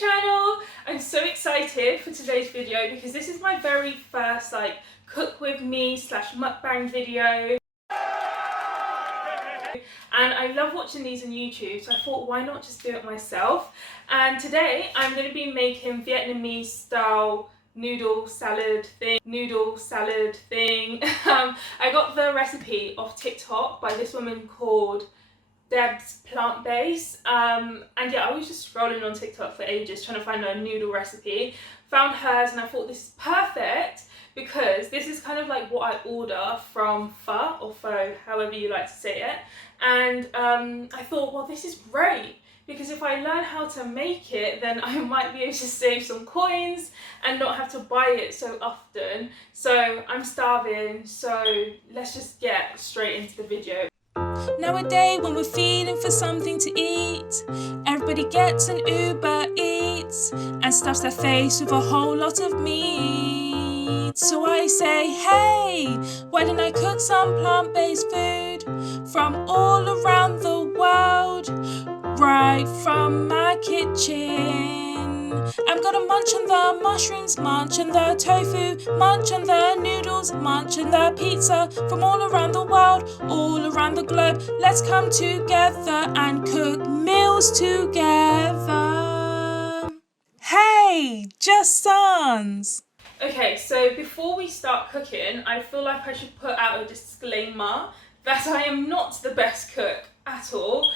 channel. I'm so excited for today's video because this is my very first cook with me / mukbang video. And I love watching these on YouTube, so I thought why not just do it myself. And today I'm going to be making Vietnamese style noodle salad thing. I got the recipe off TikTok by this woman called Deb's Plant-Based, and yeah, I was just scrolling on TikTok for ages trying to find a noodle recipe, found hers, and I thought this is perfect because this is kind of like what I order from pho or pho, however you like to say it. And I thought, well, this is great because if I learn how to make it, then I might be able to save some coins and not have to buy it so often. So I'm starving, so let's just get straight into the video. Nowadays, when we're feeling for something to eat, everybody gets an Uber Eats and stuffs their face with a whole lot of meat. So I say, hey, why don't I cook some plant-based food from all around the world, right from my kitchen? I'm gonna munch on the mushrooms, munch on the tofu, munch on the noodles, munch on the pizza from all around the world, all around the globe. Let's come together and cook meals together. Hey, just sons! Okay, so before we start cooking, I feel like I should put out a disclaimer that I am not the best cook at all.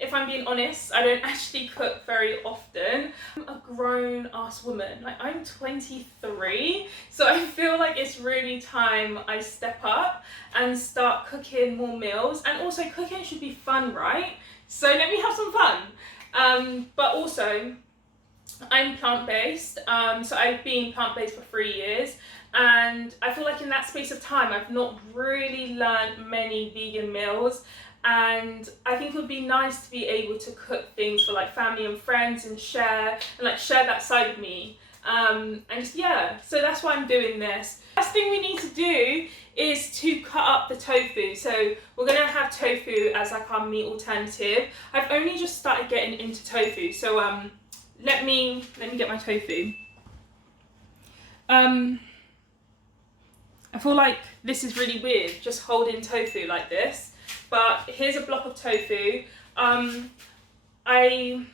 If I'm being honest, I don't actually cook very often. I'm a grown-ass woman, like I'm 23, so I feel like it's really time I step up and start cooking more meals. And also cooking should be fun, right? So let me have some fun. But also, I'm plant-based, so I've been plant-based for 3 years, and I feel like in that space of time I've not really learned many vegan meals. And I think it would be nice to be able to cook things for like family and friends and share that side of me. And just, yeah, so that's why I'm doing this. First thing we need to do is to cut up the tofu. So we're gonna have tofu as like our meat alternative. I've only just started getting into tofu, so let me get my tofu. I feel like this is really weird, just holding tofu like this. But here's a block of tofu.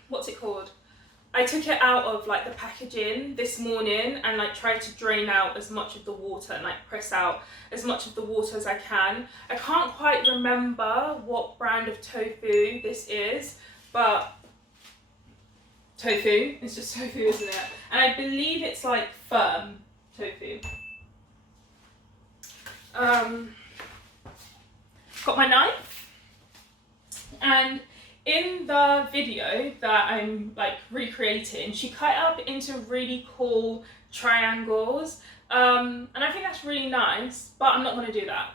What's it called? I took it out of like the packaging this morning and like tried to drain out as much of the water and like press out as much of the water as I can. I can't quite remember what brand of tofu this is, but tofu, it's just tofu, isn't it? And I believe it's like firm tofu. Got my knife, and in the video that I'm like recreating, she cut it up into really cool triangles, and I think that's really nice, but I'm not going to do that.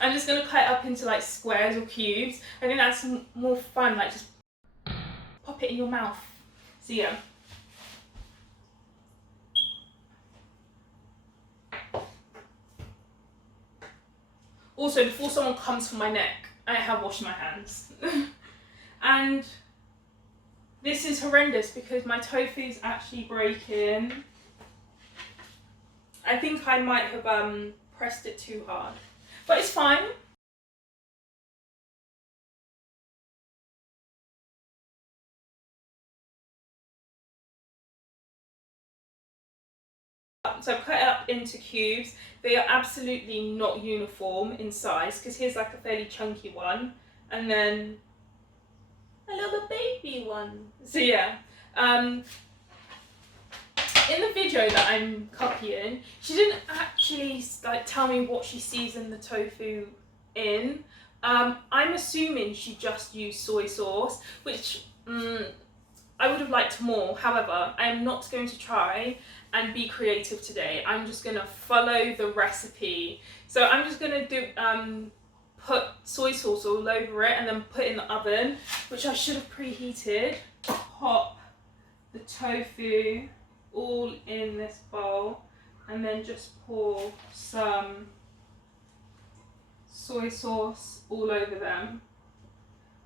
I'm just going to cut it up into like squares or cubes. I think that's more fun, like just pop it in your mouth. So yeah. Also, before someone comes for my neck, I have washed my hands. And this is horrendous because my tofu is actually breaking. I think I might have pressed it too hard, but it's fine. So I've cut it up into cubes. They are absolutely not uniform in size because here's like a fairly chunky one and then a little baby one. So yeah, in the video that I'm copying, she didn't actually like tell me what she seasoned the tofu in. I'm assuming she just used soy sauce, which I would have liked more. However, I am not going to try and be creative today. I'm just gonna follow the recipe. So I'm just gonna do put soy sauce all over it and then put it in the oven, which I should have preheated. Pop the tofu all in this bowl and then just pour some soy sauce all over them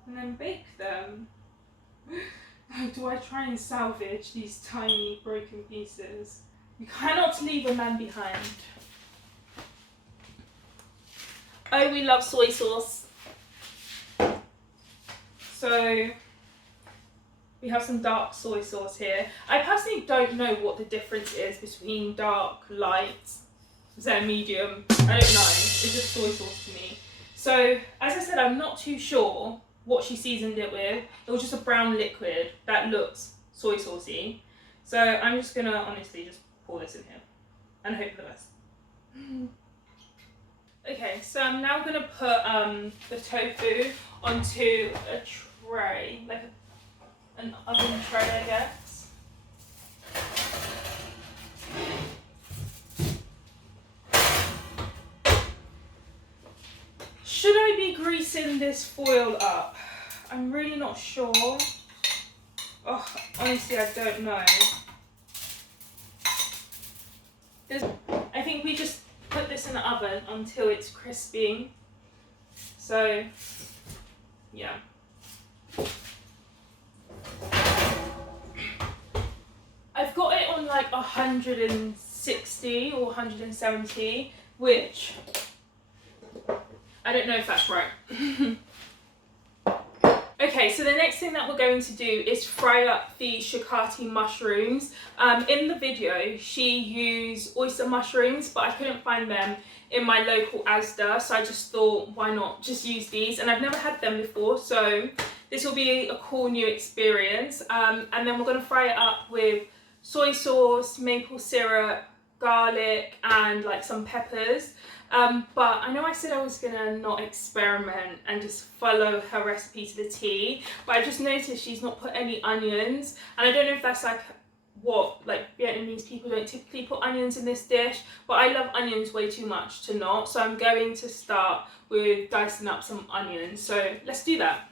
and then bake them. do I try and salvage these tiny broken pieces? You cannot leave a man behind. Oh, we love soy sauce. So we have some dark soy sauce here. I personally don't know what the difference is between dark, light, is that medium? I don't know. It's just soy sauce to me. So as I said, I'm not too sure what she seasoned it with. It was just a brown liquid that looks soy saucy. So I'm just gonna honestly just pour this in here and hope for the best. Okay, so I'm now gonna put the tofu onto a tray, like an oven tray, I guess. Should I be greasing this foil up? I'm really not sure. Oh, honestly, I don't know. I think we just put this in the oven until it's crispy. So, yeah. I've got it on like 160 or 170, which I don't know if that's right. Okay, so the next thing that we're going to do is fry up the shiitake mushrooms. In the video, she used oyster mushrooms, but I couldn't find them in my local Asda, so I just thought, why not just use these? And I've never had them before, so this will be a cool new experience. And then we're going to fry it up with soy sauce, maple syrup, garlic, and like some peppers. But I know I said I was gonna not experiment and just follow her recipe to the T, but I just noticed she's not put any onions, and I don't know if that's like what like Vietnamese people don't typically put onions in this dish, but I love onions way too much to not, so I'm going to start with dicing up some onions. So let's do that.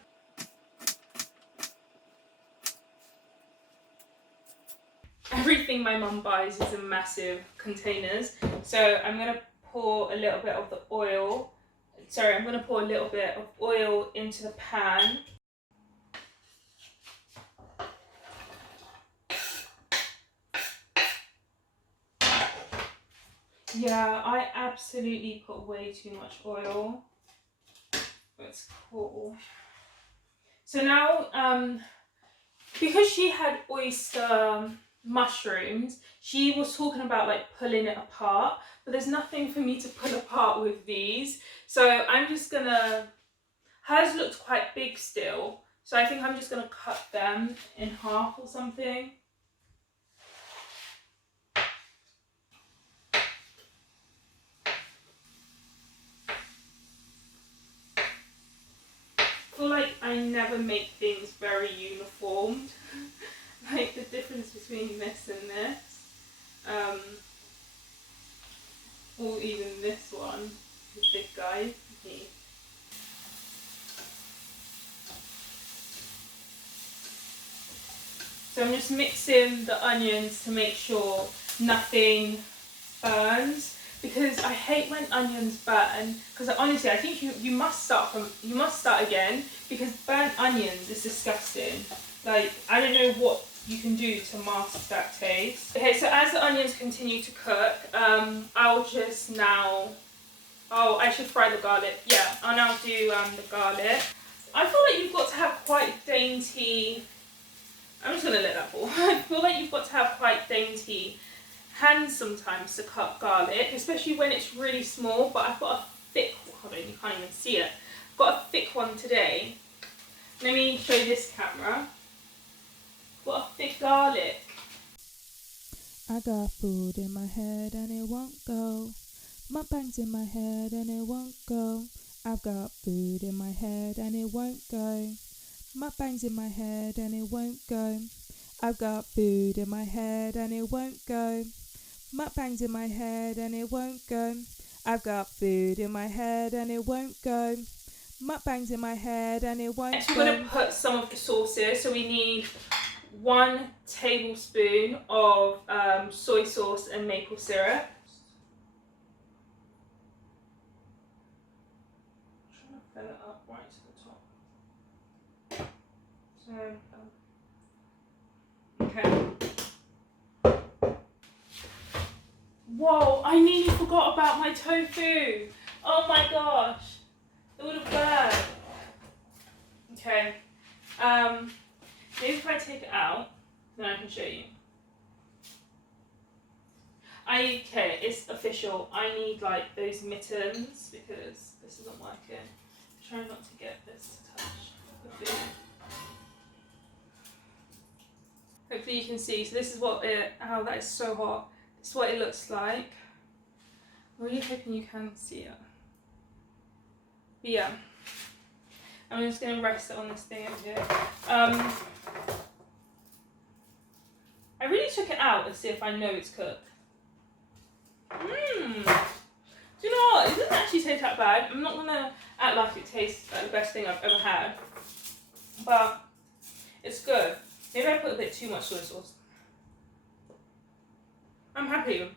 Everything my mum buys is in massive containers, so I'm gonna pour a little bit of the oil. Sorry, I'm gonna pour a little bit of oil into the pan. Yeah, I absolutely put way too much oil. It's cool. So now, because she had oyster mushrooms, she was talking about like pulling it apart, but there's nothing for me to pull apart with these. So I'm just gonna, hers looked quite big still, so I think I'm just gonna cut them in half or something. I feel like I never make things very uniformed. Like the difference between this and this, or even this one, the big guy. So I'm just mixing the onions to make sure nothing burns, because I hate when onions burn, because honestly I think you must start again, because burnt onions is disgusting. Like, I don't know what you can do to mask that taste. Okay, so as the onions continue to cook, I'll just now, oh, I should fry the garlic. Yeah, I'll now do the garlic. I feel like you've got to have quite dainty, I'm just going to let that fall. I feel like you've got to have quite dainty hands sometimes to cut garlic, especially when it's really small, but I've got a thick, hold on, you can't even see it. I've got a thick one today. Let me show you this camera. Got a thick garlic. I got food in my head and it won't go. Mukbangs in my head and it won't go. I've got food in my head and it won't go. Mukbangs in my head and it won't go. I've got food in my head and it won't go. Mukbangs in my head and it won't go. I've got food in my head and it won't go. Mukbangs in my head and it won't Next go. we're going to put some of the sauces. So we need 1 tablespoon of soy sauce and maple syrup. I'm trying to fill it up right to the top. So Whoa, I nearly forgot about my tofu. Oh my gosh. It would have burned. Okay. Maybe if I take it out, then I can show you. Okay, it's official. I need like those mittens because this isn't working. Try not to get this to touch the food. Hopefully you can see. So this is what how that is so hot. This is what it looks like. I'm really hoping you can see it. But yeah. I'm just going to rest it on this thing over here. I really took it out to see if I know it's cooked. Do you know what? It doesn't actually taste that bad. I'm not going to act like it tastes like the best thing I've ever had. But it's good. Maybe I put a bit too much soy sauce. I'm happy.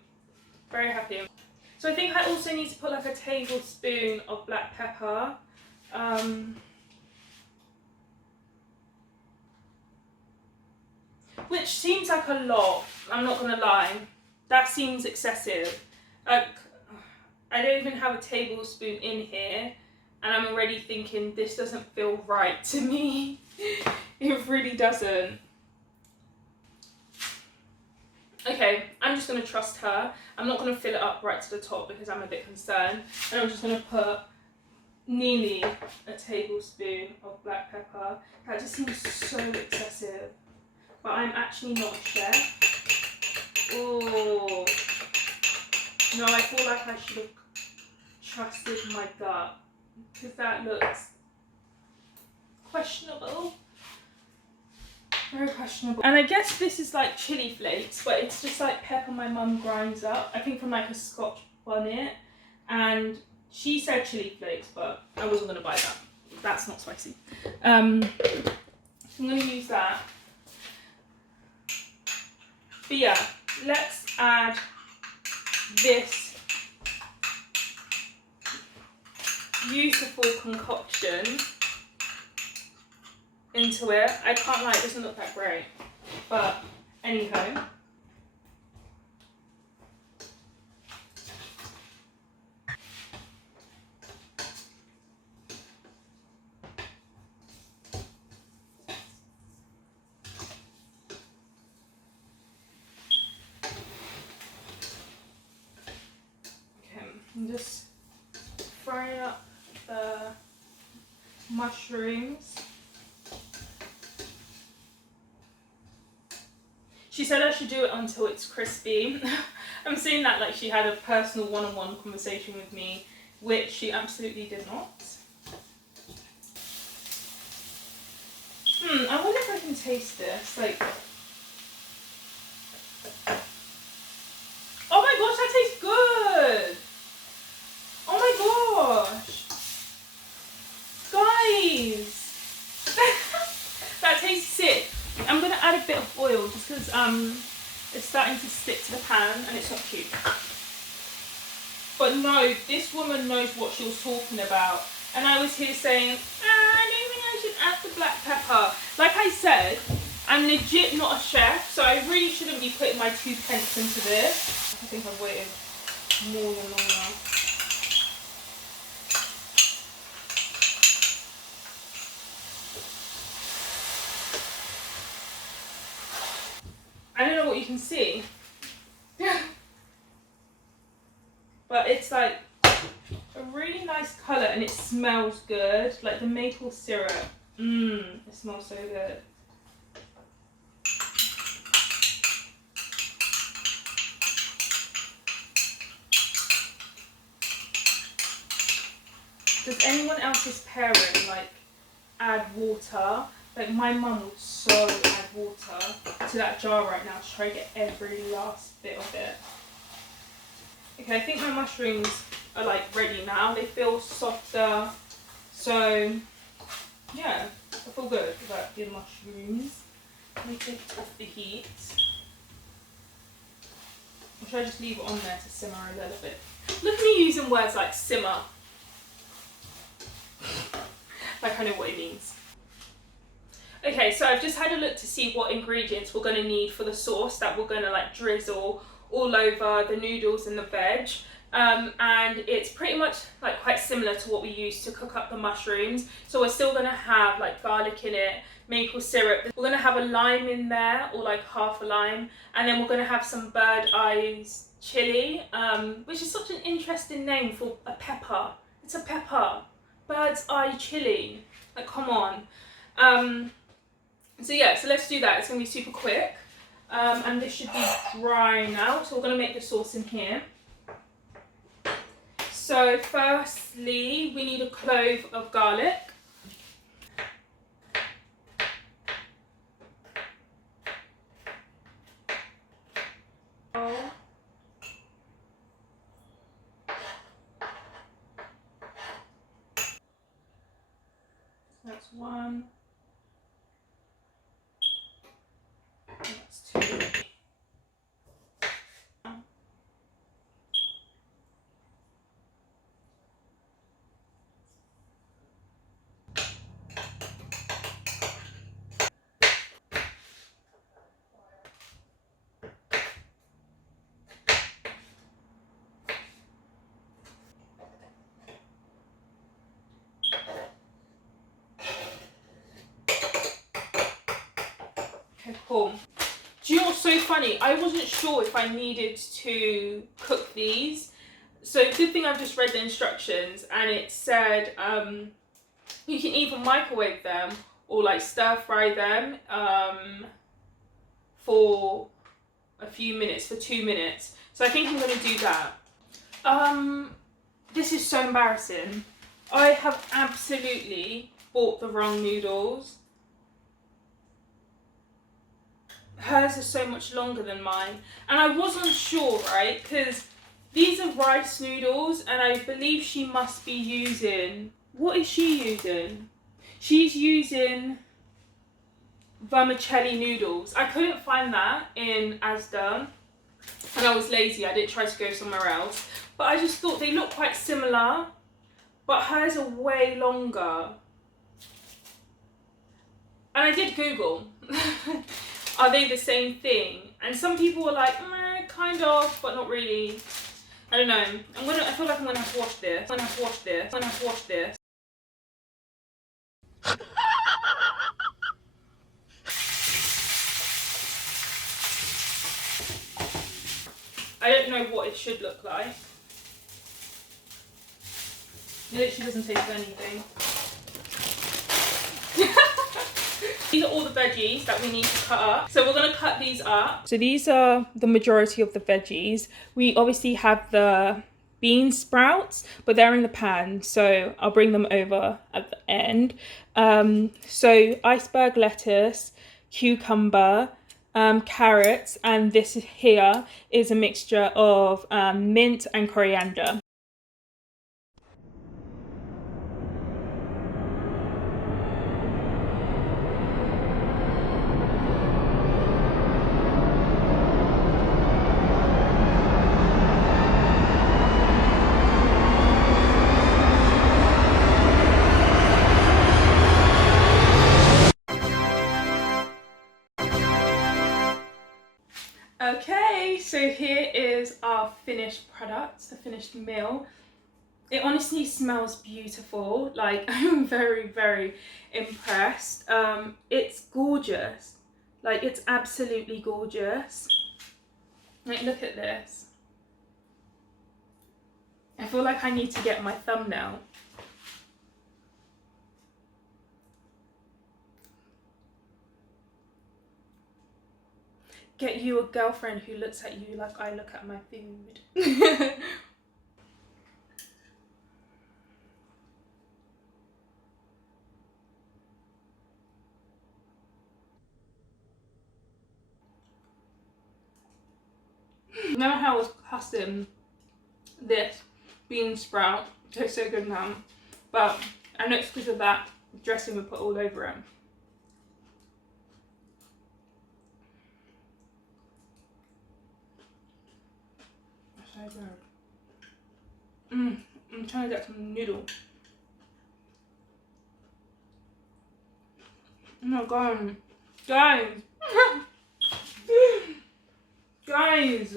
Very happy. So I think I also need to put like a tablespoon of black pepper. Which seems like a lot. I'm not going to lie. That seems excessive. Like, I don't even have a tablespoon in here. And I'm already thinking this doesn't feel right to me. It really doesn't. Okay, I'm just going to trust her. I'm not going to fill it up right to the top because I'm a bit concerned. And I'm just going to put nearly a tablespoon of black pepper. That just seems so excessive. But I'm actually not a chef. Oh. No, I feel like I should have trusted my gut. Because that looks questionable. Very questionable. And I guess this is like chili flakes, but it's just like pepper my mum grinds up. I think from like a Scotch bonnet. And she said chili flakes, but I wasn't going to buy that. That's not spicy. So I'm going to use that. But yeah, let's add this beautiful concoction into it. I can't lie, it doesn't look that great, but anyhow. Okay, I'm just frying up the mushrooms. She said I should do it until it's crispy. I'm saying that like she had a personal one-on-one conversation with me, which she absolutely did not. I wonder if I can taste this. Like, oh my gosh, that tastes good! Oh my gosh! Guys! That tastes sick. I'm going to add a bit of oil just because it's starting to stick to the pan and it's not cute. But no, this woman knows what she was talking about. And I was here saying, I don't think I should add the black pepper. Like I said, I'm legit not a chef, so I really shouldn't be putting my 2 pence into this. I think I've waited more than long now. I don't know what you can see, but it's like a really nice colour and it smells good, like the maple syrup. It smells so good. Does anyone else's pairing like add water? Like my mum would so add water to that jar right now to try to get every last bit of it. Okay, I think my mushrooms are like ready now. They feel softer. So yeah, I feel good about the mushrooms. Let me take off the heat. Or should I just leave it on there to simmer a little bit? Look at me using words like simmer. Like I know what it means. Okay, so I've just had a look to see what ingredients we're going to need for the sauce that we're going to like drizzle all over the noodles and the veg. And it's pretty much like quite similar to what we use to cook up the mushrooms. So we're still gonna have like garlic in it, maple syrup. We're gonna have a lime in there, or like half a lime, and then we're gonna have some bird eyes chili, which is such an interesting name for a pepper. It's a pepper, bird's eye chili. Like, come on. So yeah, so let's do that. It's gonna be super quick, and this should be dry now. So we're gonna make the sauce in here. So firstly, we need a clove of garlic. That's one. That's two. Okay, cool. Do you know what's so funny? I wasn't sure if I needed to cook these. So good thing I've just read the instructions, and it said you can either microwave them or like stir fry them for a few minutes, for 2 minutes. So I think I'm gonna do that. This is so embarrassing. I have absolutely bought the wrong noodles. Hers is so much longer than mine, and I wasn't sure, right, because these are rice noodles, and I believe she must be using, what is she using? She's using vermicelli noodles. I couldn't find that in Asda, and I was lazy. I didn't try to go somewhere else, but I just thought they look quite similar, but hers are way longer. And I did Google. Are they the same thing? And some people were like, kind of, but not really. I don't know. I feel like I'm gonna have to watch this. I'm gonna have to watch this. I'm gonna have to watch this. I don't know what it should look like. It literally doesn't taste of anything. These are all the veggies that we need to cut up. So we're gonna cut these up. So these are the majority of the veggies. We obviously have the bean sprouts, but they're in the pan, so I'll bring them over at the end. So iceberg lettuce, cucumber, carrots, and this here is a mixture of mint and coriander. Okay, so here is our finished product, the finished meal. It honestly smells beautiful. Like, I'm very, very impressed. It's gorgeous. Like, it's absolutely gorgeous. Like, look at this. I feel like I need to get my thumbnail. Get you a girlfriend who looks at you like I look at my food. Remember how I was cussing this bean sprout? It tastes so good now. But I know it's because of that dressing we put all over it. So good. I'm trying to get some noodle. Oh my god. Guys. Guys.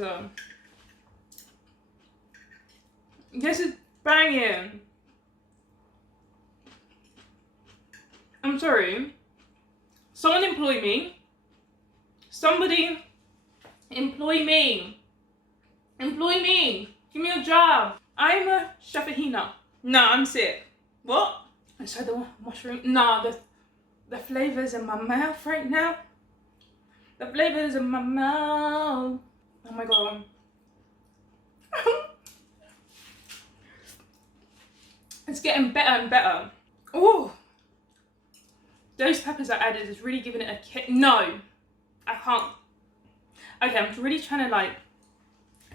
This is banging. I'm sorry. Someone employ me. Somebody employ me. Employ me. Give me a job. I'm a chefahina. No, I'm sick. What? I tried the mushroom. No, the flavors in my mouth right now. The flavors in my mouth. Oh my god. It's getting better and better. Oh, those peppers I added is really giving it a kick. No, I can't. Okay, I'm really trying to like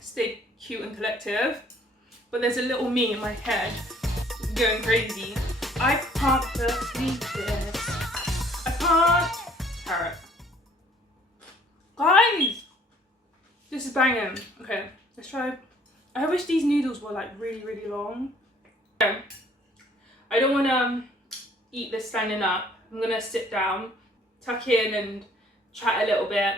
stay cute and collective, but there's a little me in my head going crazy. I can't believe this. I can't. Carrot. Guys, this is banging. Okay, let's try. I wish these noodles were like really, really long. Okay. I don't want to eat this standing up. I'm going to sit down, tuck in and chat a little bit.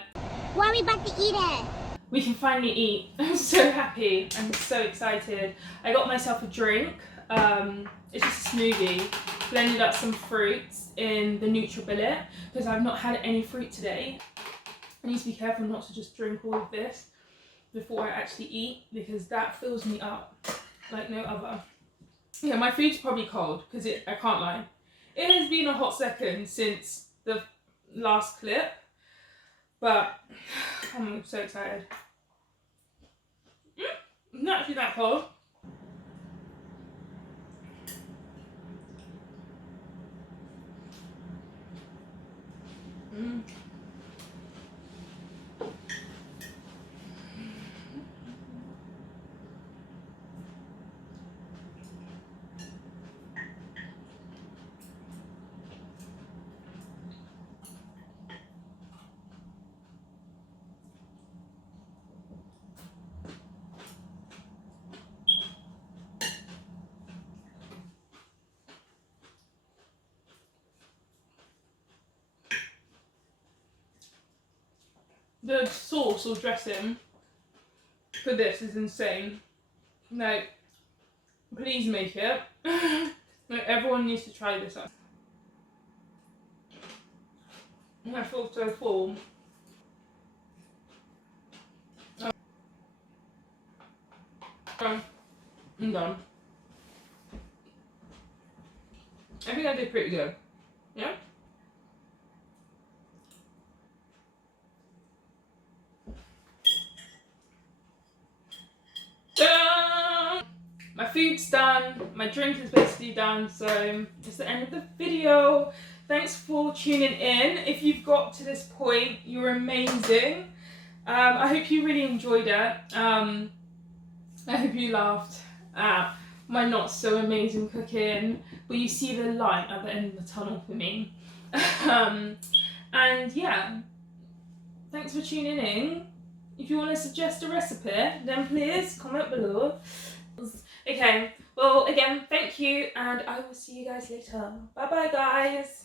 What are we about to eat it? We can finally eat. I'm so happy. I'm so excited. I got myself a drink. It's just a smoothie. Blended up some fruits in the NutriBullet because I've not had any fruit today. I need to be careful not to just drink all of this before I actually eat because that fills me up like no other. Yeah, my food's probably cold because I can't lie. It has been a hot second since the last clip, but I'm so excited. It's not actually that cold. The sauce or dressing for this is insane. Like, please make it. Like, everyone needs to try this out. I feel so full. I'm done. I think I did pretty good. Yeah? Ta-da! My food's done, my drink is basically done, so it's the end of the video. Thanks for tuning in. If you've got to this point, you're amazing. I hope you really enjoyed it. I hope you laughed at my not so amazing cooking, but you see the light at the end of the tunnel for me. And yeah, thanks for tuning in. If you want to suggest a recipe, then please comment below. Okay, well again, thank you, and I will see you guys later. Bye bye guys.